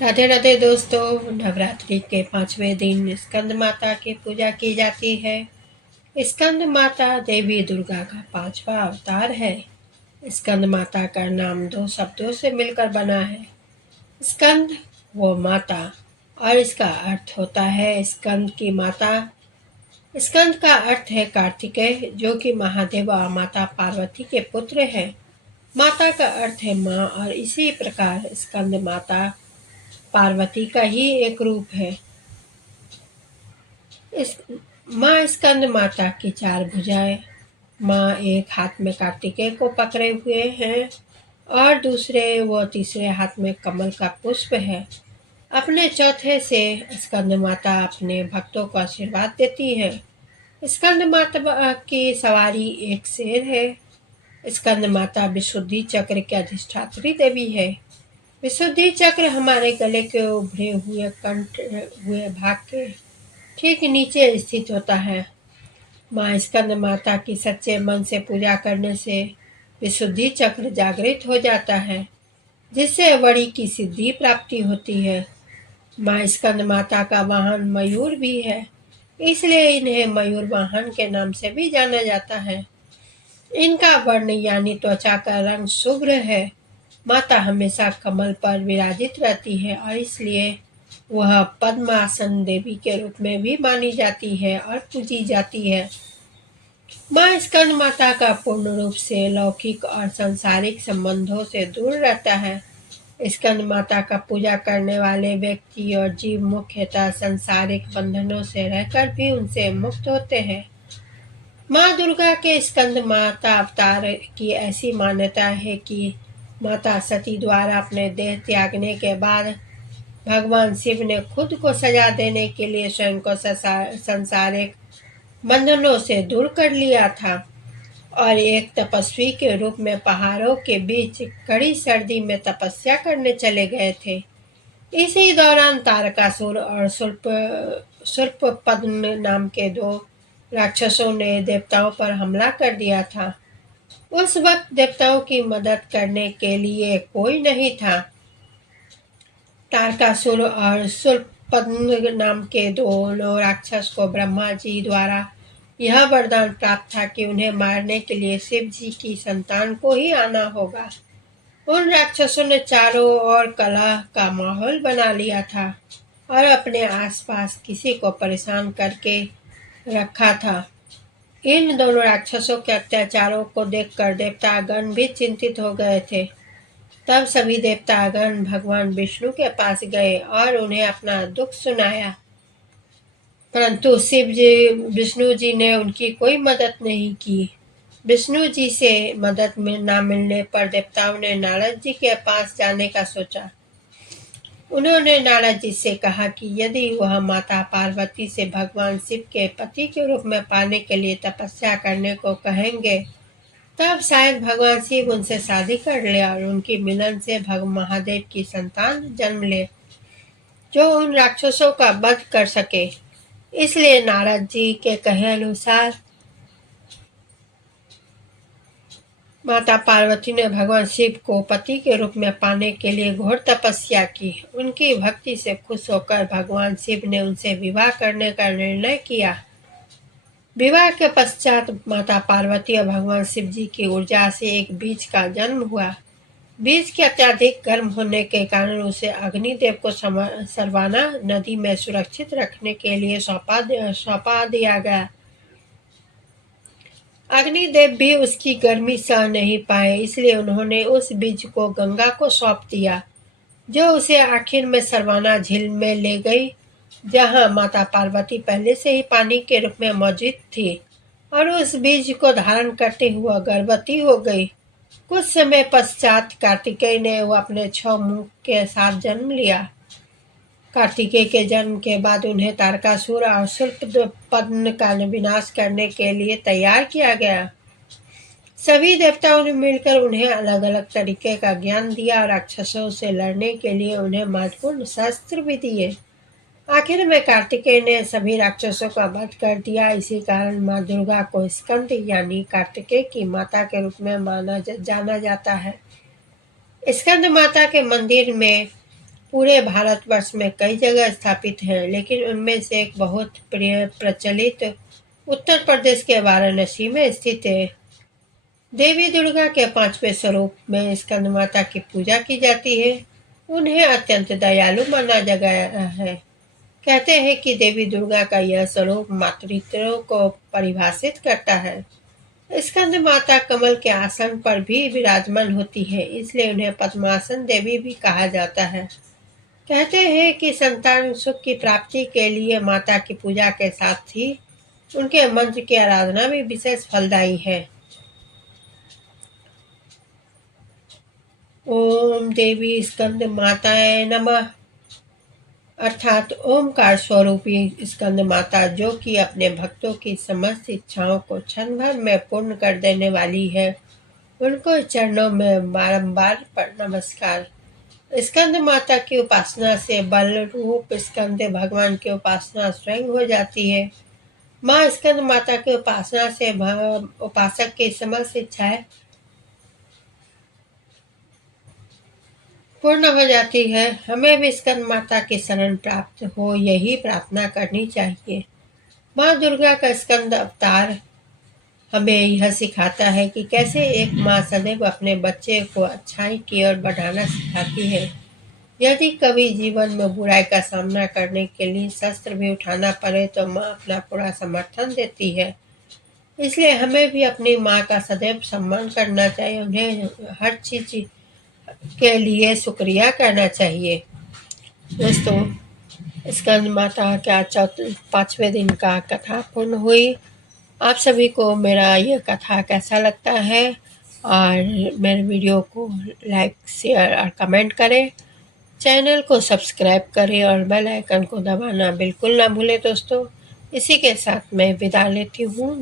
राधे राधे दोस्तों। नवरात्रि के 5वें दिन स्कंद माता की पूजा की जाती है। स्कंद माता देवी दुर्गा का 5वां अवतार है। स्कंद माता का नाम 2 शब्दों से मिलकर बना है। स्कंद वो माता और इसका अर्थ होता है स्कंद की माता। स्कंद का अर्थ है कार्तिकेय, जो कि महादेव और माता पार्वती के पुत्र हैं। माता का अर्थ है माँ और इसी प्रकार स्कंद माता पार्वती का ही एक रूप है। इस माँ स्कंद माता की 4 भुजाएं। माँ एक हाथ में कार्तिकेय को पकड़े हुए हैं और तीसरे हाथ में कमल का पुष्प है। अपने चौथे से स्कंद माता अपने भक्तों को आशीर्वाद देती है। स्कंद माता की सवारी एक शेर है। स्कंद माता विशुद्धि चक्र की अधिष्ठात्री देवी है। विशुद्धि चक्र हमारे गले के उभरे हुए कंठ हुए भाग के ठीक नीचे स्थित होता है। माँ स्कंद माता की सच्चे मन से पूजा करने से विशुद्धि चक्र जागृत हो जाता है, जिससे वड़ी की सिद्धि प्राप्ति होती है। माँ स्कंद माता का वाहन मयूर भी है, इसलिए इन्हें मयूर वाहन के नाम से भी जाना जाता है। इनका वर्ण यानी त्वचा का रंग शुभ्र है। माता हमेशा कमल पर विराजित रहती है और इसलिए वह पद्मासन देवी के रूप में भी मानी जाती है और पूजी जाती है। माँ स्कंद माता का पूर्ण रूप से लौकिक और सांसारिक संबंधों से दूर रहता है। स्कंद माता का पूजा करने वाले व्यक्ति और जीव मुख्यतः सांसारिक बंधनों से रहकर भी उनसे मुक्त होते हैं। माँ दुर्गा के स्कंद माता अवतार की ऐसी मान्यता है कि माता सती द्वारा अपने देह त्यागने के बाद भगवान शिव ने खुद को सजा देने के लिए स्वयं को संसारिक बंधनों से दूर कर लिया था और एक तपस्वी के रूप में पहाड़ों के बीच कड़ी सर्दी में तपस्या करने चले गए थे। इसी दौरान तारकासुर और शूर्पपद्म नाम के 2 राक्षसों ने देवताओं पर हमला कर दिया था। उस वक्त देवताओं की मदद करने के लिए कोई नहीं था। तारकासुर और शूर्पपद्म नाम के दोनों राक्षस को ब्रह्मा जी द्वारा यह वरदान प्राप्त था कि उन्हें मारने के लिए शिव जी की संतान को ही आना होगा। उन राक्षसों ने चारों ओर कलह का माहौल बना लिया था और अपने आसपास किसी को परेशान करके रखा था। इन दोनों राक्षसों के अत्याचारों को देखकर देवतागण भी चिंतित हो गए थे। तब सभी देवतागण भगवान विष्णु के पास गए और उन्हें अपना दुख सुनाया, परंतु विष्णु जी ने उनकी कोई मदद नहीं की। विष्णु जी से मदद में न मिलने पर देवताओं ने नारद जी के पास जाने का सोचा। उन्होंने नारद जी से कहा कि यदि वह माता पार्वती से भगवान शिव के पति के रूप में पाने के लिए तपस्या करने को कहेंगे, तब शायद भगवान शिव उनसे शादी कर ले और उनकी मिलन से महादेव की संतान जन्म ले, जो उन राक्षसों का वध कर सके। इसलिए नारद जी के कहे अनुसार माता पार्वती ने भगवान शिव को पति के रूप में पाने के लिए घोर तपस्या की। उनकी भक्ति से खुश होकर भगवान शिव ने उनसे विवाह करने का निर्णय किया। विवाह के पश्चात माता पार्वती और भगवान शिव जी की ऊर्जा से एक बीज का जन्म हुआ। बीज के अत्यधिक गर्म होने के कारण उसे अग्निदेव को सरवाना नदी में सुरक्षित रखने के लिए सौंपा दिया गया। अग्निदेव भी उसकी गर्मी सह नहीं पाए, इसलिए उन्होंने उस बीज को गंगा को सौंप दिया, जो उसे आखिर में सरवाना झील में ले गई, जहां माता पार्वती पहले से ही पानी के रूप में मौजूद थी और उस बीज को धारण करते हुए गर्भवती हो गई। कुछ समय पश्चात कार्तिकेय ने वो अपने 6 मुख के साथ जन्म लिया। कार्तिकेय के जन्म के बाद उन्हें तारकासुर और शूर्पपद्म का विनाश करने के लिए तैयार किया गया। सभी देवताओं ने मिलकर उन्हें अलग अलग तरीके का ज्ञान दिया और राक्षसों से लड़ने के लिए उन्हें महत्वपूर्ण शस्त्र भी दिए। आखिर में कार्तिकेय ने सभी राक्षसों का वध कर दिया। इसी कारण माँ दुर्गा को स्कंद यानी कार्तिकेय की माता के रूप में जाना जाता है। स्कंद माता के मंदिर में पूरे भारतवर्ष में कई जगह स्थापित हैं, लेकिन उनमें से एक बहुत प्रचलित उत्तर प्रदेश के वाराणसी में स्थित है। देवी दुर्गा के 5वें स्वरूप में स्कंद माता की पूजा की जाती है। उन्हें अत्यंत दयालु माना गया है। कहते हैं कि देवी दुर्गा का यह स्वरूप मातृत्व को परिभाषित करता है। स्कंद माता कमल के आसन पर भी विराजमान होती है, इसलिए उन्हें पद्मासन देवी भी कहा जाता है। कहते हैं कि संतान सुख की प्राप्ति के लिए माता की पूजा के साथ ही उनके मंत्र की आराधना भी विशेष फलदायी है। ओम देवी स्कंद माताए नमः अर्थात ओमकार स्वरूपी स्कंद माता, जो कि अपने भक्तों की समस्त इच्छाओं को क्षण भर में पूर्ण कर देने वाली है, उनको चरणों में बारंबार नमस्कार। स्कंद माता की उपासना से बल रूप स्कंद भगवान की उपासना स्वयं हो जाती है। माँ स्कंद माता की उपासना से उपासक की समस्त इच्छाएं पूर्ण हो जाती है। हमें भी स्कंद माता की शरण प्राप्त हो, यही प्रार्थना करनी चाहिए। माँ दुर्गा का स्कंद अवतार हमें यह सिखाता है कि कैसे एक माँ सदैव अपने बच्चे को अच्छाई की ओर बढ़ाना सिखाती है। यदि कभी जीवन में बुराई का सामना करने के लिए शस्त्र भी उठाना पड़े तो माँ अपना पूरा समर्थन देती है। इसलिए हमें भी अपनी माँ का सदैव सम्मान करना चाहिए, उन्हें हर चीज के लिए शुक्रिया करना चाहिए। दोस्तों, स्कंद माता का 5वें दिन का कथा पूर्ण हुई। आप सभी को मेरा यह कथा कैसा लगता है और मेरे वीडियो को लाइक, शेयर और कमेंट करें। चैनल को सब्सक्राइब करें और बेल आइकन को दबाना बिल्कुल ना भूलें दोस्तों। इसी के साथ मैं विदा लेती हूँ।